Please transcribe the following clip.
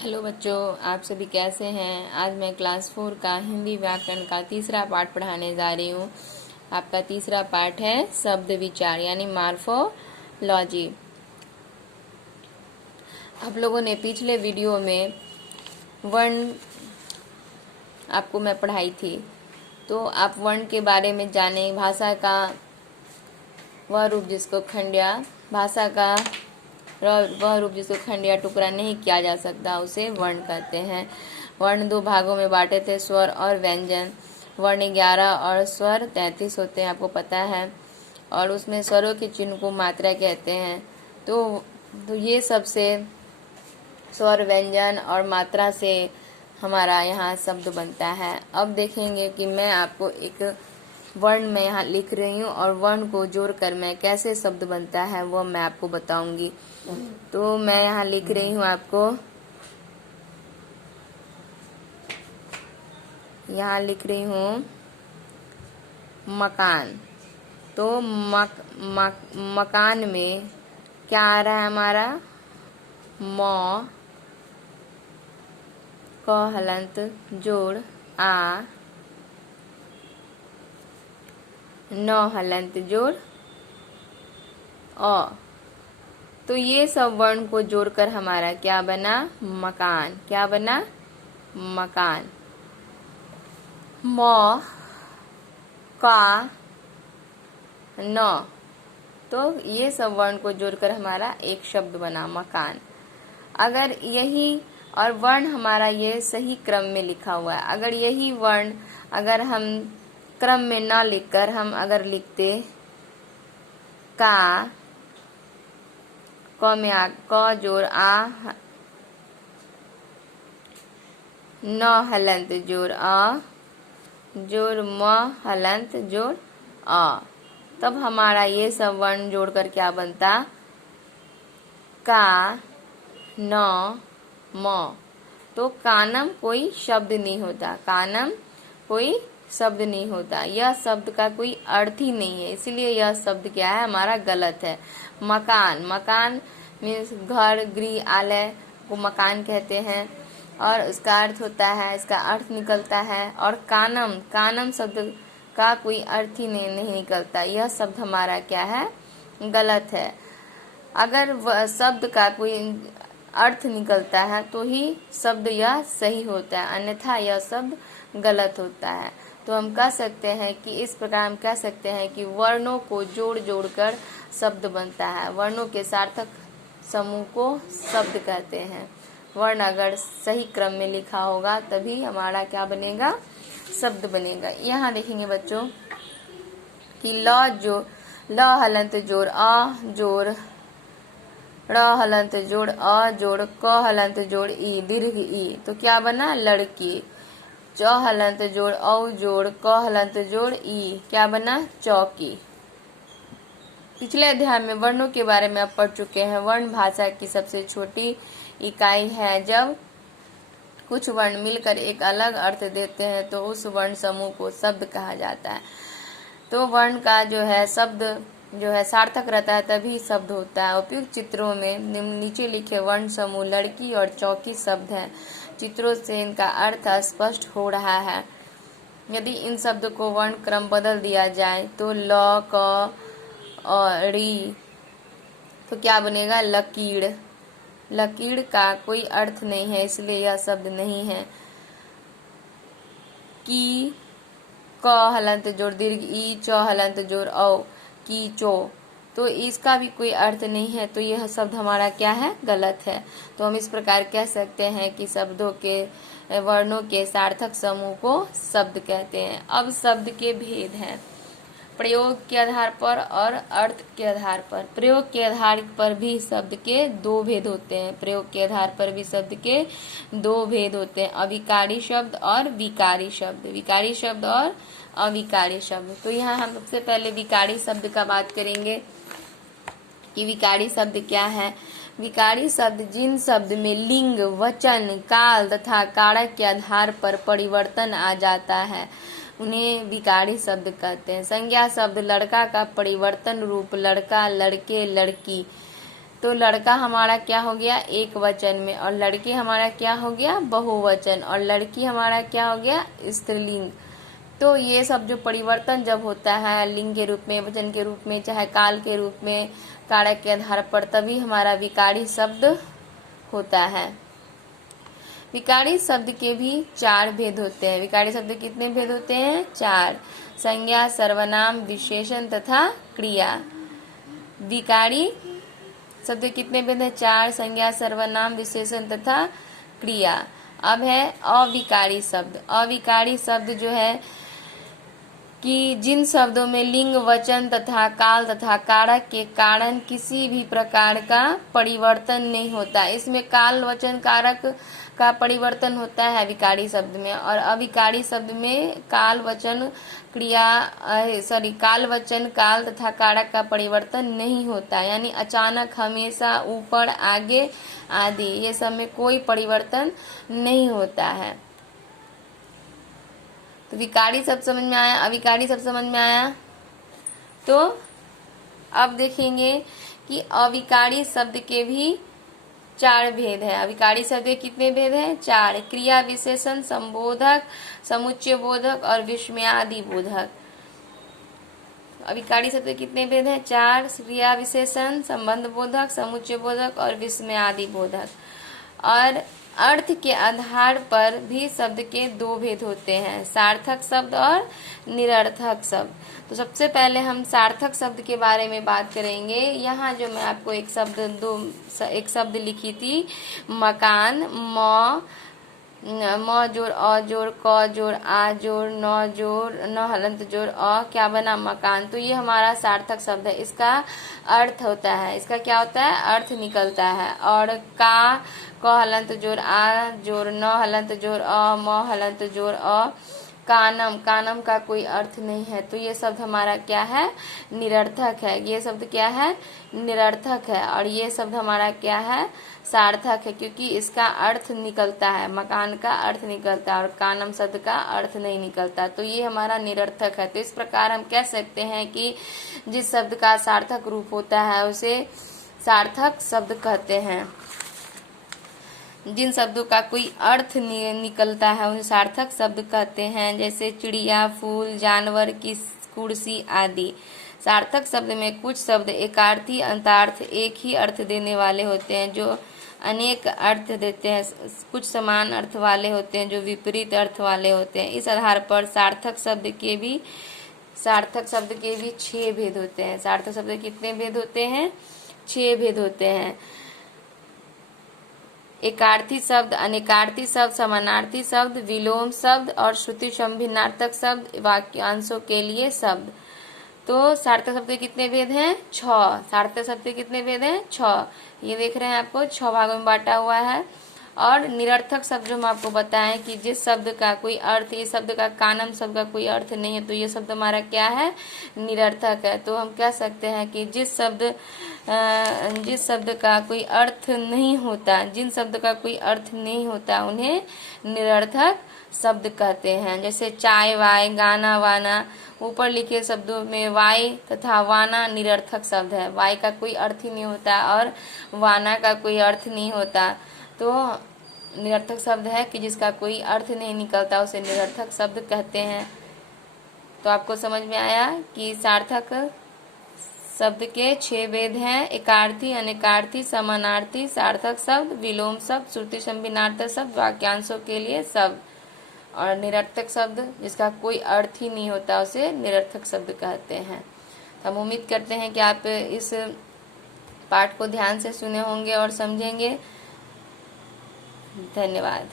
Hello बच्चों, आप सभी कैसे हैं। आज मैं क्लास 4 का हिंदी व्याकरण का तीसरा पाठ पढ़ाने जा रही हूँ। आपका तीसरा पाठ है शब्द विचार यानी मार्फोलॉजी। आप लोगों ने पिछले वीडियो में वर्ण आपको मैं पढ़ाई थी, तो आप वर्ण के बारे में जाने। भाषा का वह रूप जिसको खंड्या भाषा का वह रूप जिसको खंड या टुकड़ा नहीं किया जा सकता उसे वर्ण कहते हैं। वर्ण दो भागों में बांटे थे, स्वर और व्यंजन। वर्ण 11 और स्वर 33 होते हैं, आपको पता है। और उसमें स्वरों के चिन्ह को मात्रा कहते हैं। तो ये सबसे स्वर, व्यंजन और मात्रा से हमारा यहाँ शब्द बनता है। अब देखेंगे कि मैं आपको एक वर्ण में यहाँ लिख रही हूँ और वर्ण को जोड़कर मैं कैसे शब्द बनता है वो मैं आपको बताऊंगी। तो मैं यहाँ लिख रही हूँ आपको, यहाँ लिख रही हूँ मकान। तो मकान में क्या आ रहा है हमारा, म क हलंत जोड़ आ, न हलंत जोड़ अ। तो ये सब वर्ण को जोड़कर हमारा क्या बना, मकान। क्या बना, मकान। म का न, तो ये सब वर्ण को जोड़कर हमारा एक शब्द बना, मकान। अगर यही और वर्ण हमारा ये सही क्रम में लिखा हुआ है, अगर यही वर्ण अगर हम क्रम में न लिखकर हम अगर लिखते का, क में क जोड़ आ, न हलंत जोड़ अ जोड़ म हलंत जोड़ अ, तब हमारा ये सब वर्ण जोड़कर क्या बनता, का न म। तो कानम कोई शब्द नहीं होता, कानम कोई शब्द नहीं होता। यह शब्द का कोई अर्थ ही नहीं है, इसलिए यह शब्द क्या है, हमारा गलत है। मकान, मकान मीन्स घर, गृह, आलय को मकान कहते हैं और उसका अर्थ होता है, इसका अर्थ निकलता है। और कानम, कानम शब्द का कोई अर्थ ही नहीं निकलता। यह शब्द हमारा क्या है, गलत है। अगर शब्द का कोई अर्थ निकलता है तो ही शब्द यह सही होता है, अन्यथा यह शब्द गलत होता है। तो हम कह सकते हैं कि इस प्रकार हम कह सकते हैं कि वर्णों को जोड़ जोड़कर शब्द बनता है। वर्णों के सार्थक समूह को शब्द कहते हैं। वर्ण अगर सही क्रम में लिखा होगा तभी हमारा क्या बनेगा, शब्द बनेगा। यहाँ देखेंगे बच्चों कि ल हलंत जोड़ अ जोड़ र हलंत जोड़ अ जोड़ क हलंत जोड़ ई दीर्घ ई, तो क्या बना, लड़की। च हलंत जोड़ औ जोड़ क हलंत जोड़ ई, क्या बना, चौकी। पिछले अध्याय में वर्णों के बारे में आप पढ़ चुके हैं। वर्ण भाषा की सबसे छोटी इकाई है। जब कुछ वर्ण मिलकर एक अलग अर्थ देते हैं तो उस वर्ण समूह को शब्द कहा जाता है। तो वर्ण का जो है शब्द जो है सार्थक रहता है तभी शब्द होता है। उपयुक्त चित्रों में नीचे लिखे वर्ण समूह लड़की और चौकी शब्द हैं। चित्रों से इनका अर्थ स्पष्ट हो रहा है। यदि इन शब्द को वर्ण क्रम बदल दिया जाए तो ल, क और री, तो क्या बनेगा, लकीड़। लकीड़ का कोई अर्थ नहीं है, इसलिए यह शब्द नहीं है। की, क हलंत जोड़ दीर्घ ई, च हलंत जोड़ औ, की चो, तो इसका भी कोई अर्थ नहीं है, तो यह शब्द हमारा क्या है, गलत है। तो हम इस प्रकार कह सकते हैं कि शब्दों के वर्णों के सार्थक समूह को शब्द कहते हैं। अब शब्द के भेद हैं, प्रयोग के आधार पर और अर्थ के आधार पर। प्रयोग के आधार पर भी शब्द के दो भेद होते हैं। प्रयोग के आधार पर भी शब्द के दो भेद होते हैं, अविकारी शब्द और विकारी शब्द। विकारी शब्द और अविकारी शब्द। तो यहाँ हम सबसे पहले विकारी शब्द का बात करेंगे कि विकारी शब्द क्या है। विकारी शब्द जिन शब्द में लिंग, वचन, काल तथा कारक के आधार पर परिवर्तन आ जाता है उन्हें विकारी शब्द कहते हैं। संज्ञा शब्द लड़का का परिवर्तन रूप लड़का, लड़के, लड़की तो लड़का हमारा क्या हो गया एक वचन में, और लड़की हमारा क्या हो गया बहुवचन, और लड़की हमारा क्या हो गया स्त्रीलिंग। तो ये सब जो परिवर्तन जब होता है लिंग के रूप में, वचन के रूप में, चाहे काल के रूप में, कारक के आधार पर, तभी हमारा विकारी शब्द होता है। विकारी शब्द के भी 4 भेद होते हैं। विकारी शब्द कितने भेद होते हैं 4, संज्ञा, सर्वनाम, विशेषण तथा क्रिया। विकारी शब्द कितने भेद हैं 4, संज्ञा, सर्वनाम, विशेषण तथा क्रिया। अब है अविकारी शब्द। अविकारी शब्द जो है कि जिन शब्दों में लिंग, वचन तथा काल तथा कारक के कारण किसी भी प्रकार का परिवर्तन नहीं होता। इसमें काल, वचन, कारक का परिवर्तन होता है विकारी शब्द में, और अविकारी शब्द में काल, वचन, काल, वचन, काल तथा कारक का परिवर्तन नहीं होता, यानी अचानक, हमेशा, ऊपर, आगे आदि ये सब में कोई परिवर्तन नहीं होता है। तो विकारी शब्द समझ में आया, अविकारी शब्द समझ में आया। तो अब देखेंगे कि अविकारी शब्द के भी 4 भेद है। अविकारी शब्द के कितने भेद हैं 4, क्रिया, विशेषण, संबोधक, समुच्चय बोधक और विस्मयादि बोधक। अविकारी शब्द के कितने भेद हैं 4, क्रिया, विशेषण, संबंध बोधक, समुच्चय बोधक और विस्मयादि बोधक। और अर्थ के आधार पर भी शब्द के 2 भेद होते हैं, सार्थक शब्द और निरर्थक शब्द। तो सबसे पहले हम सार्थक शब्द के बारे में बात करेंगे। यहाँ जो मैं आपको एक शब्द लिखी थी मकान, म जोड़ अ जोड़ क जोड़ आ जोड़ न हलंत जोड़ अ, क्या बना मकान। तो ये हमारा सार्थक शब्द है। इसका अर्थ होता है, इसका क्या होता है अर्थ निकलता है। और क हलंत जोड़ आ जोड़ न हलंत जोड़ अ, म हलंत जोड़ अ, कानम, कानम का कोई अर्थ नहीं है। तो ये शब्द हमारा क्या है निरर्थक है। ये शब्द क्या है निरर्थक है। और ये शब्द हमारा क्या है सार्थक है, क्योंकि इसका अर्थ निकलता है, मकान का अर्थ निकलता है और कानम शब्द का अर्थ नहीं निकलता। तो ये हमारा निरर्थक है। तो इस प्रकार हम कह सकते हैं कि जिस शब्द का सार्थक रूप होता है उसे सार्थक शब्द कहते हैं। जिन शब्दों का कोई अर्थ निकलता है उन्हें सार्थक शब्द कहते हैं, जैसे चिड़िया, फूल, जानवर की कुर्सी आदि। सार्थक शब्द में कुछ शब्द एकार्थी, अंतार्थ, एक ही अर्थ देने वाले होते हैं जो अनेक अर्थ देते हैं। कुछ समान अर्थ वाले होते हैं जो विपरीत अर्थ वाले होते हैं। इस आधार पर सार्थक शब्द के भी 6 भेद होते हैं। सार्थक शब्द के कितने भेद होते हैं 6 भेद होते हैं। एकार्थी शब्द, अनेकार्थी शब्द, समानार्थी शब्द, विलोम शब्द और श्रुति संभिन्नार्थक शब्द, वाक्यांशों के लिए शब्द। तो सार्थक शब्द के कितने भेद हैं 6। सार्थक शब्द के कितने भेद हैं 6। ये देख रहे हैं आपको 6 भागों में बांटा हुआ है। और निरर्थक शब्द जो हम आपको बताएं कि जिस शब्द का कोई अर्थ, ये शब्द का कानम शब्द का कोई अर्थ नहीं है, तो ये शब्द हमारा क्या है निरर्थक है। तो हम कह सकते हैं कि जिस शब्द का कोई अर्थ नहीं होता, जिन शब्द का कोई अर्थ नहीं होता उन्हें निरर्थक शब्द कहते हैं। जैसे चाय, वाय, गाना, वाना। ऊपर लिखे शब्दों में वाय तथा वाना निरर्थक शब्द है। वाय का कोई अर्थ ही नहीं होता और वाना का कोई अर्थ नहीं होता। तो निरर्थक शब्द है कि जिसका कोई अर्थ नहीं निकलता उसे निरर्थक शब्द कहते हैं। तो आपको समझ में आया कि सार्थक शब्द के 6 भेद हैं, एकार्थी, अनेकार्थी, समानार्थी, सार्थक शब्द, विलोम शब्द, श्रुति संभिन्नार्थक शब्द, वाक्यांशों के लिए शब्द। और निरर्थक शब्द जिसका कोई अर्थ ही नहीं होता उसे निरर्थक शब्द कहते हैं। तो हम उम्मीद करते हैं कि आप इस पाठ को ध्यान से सुने होंगे और समझेंगे। धन्यवाद।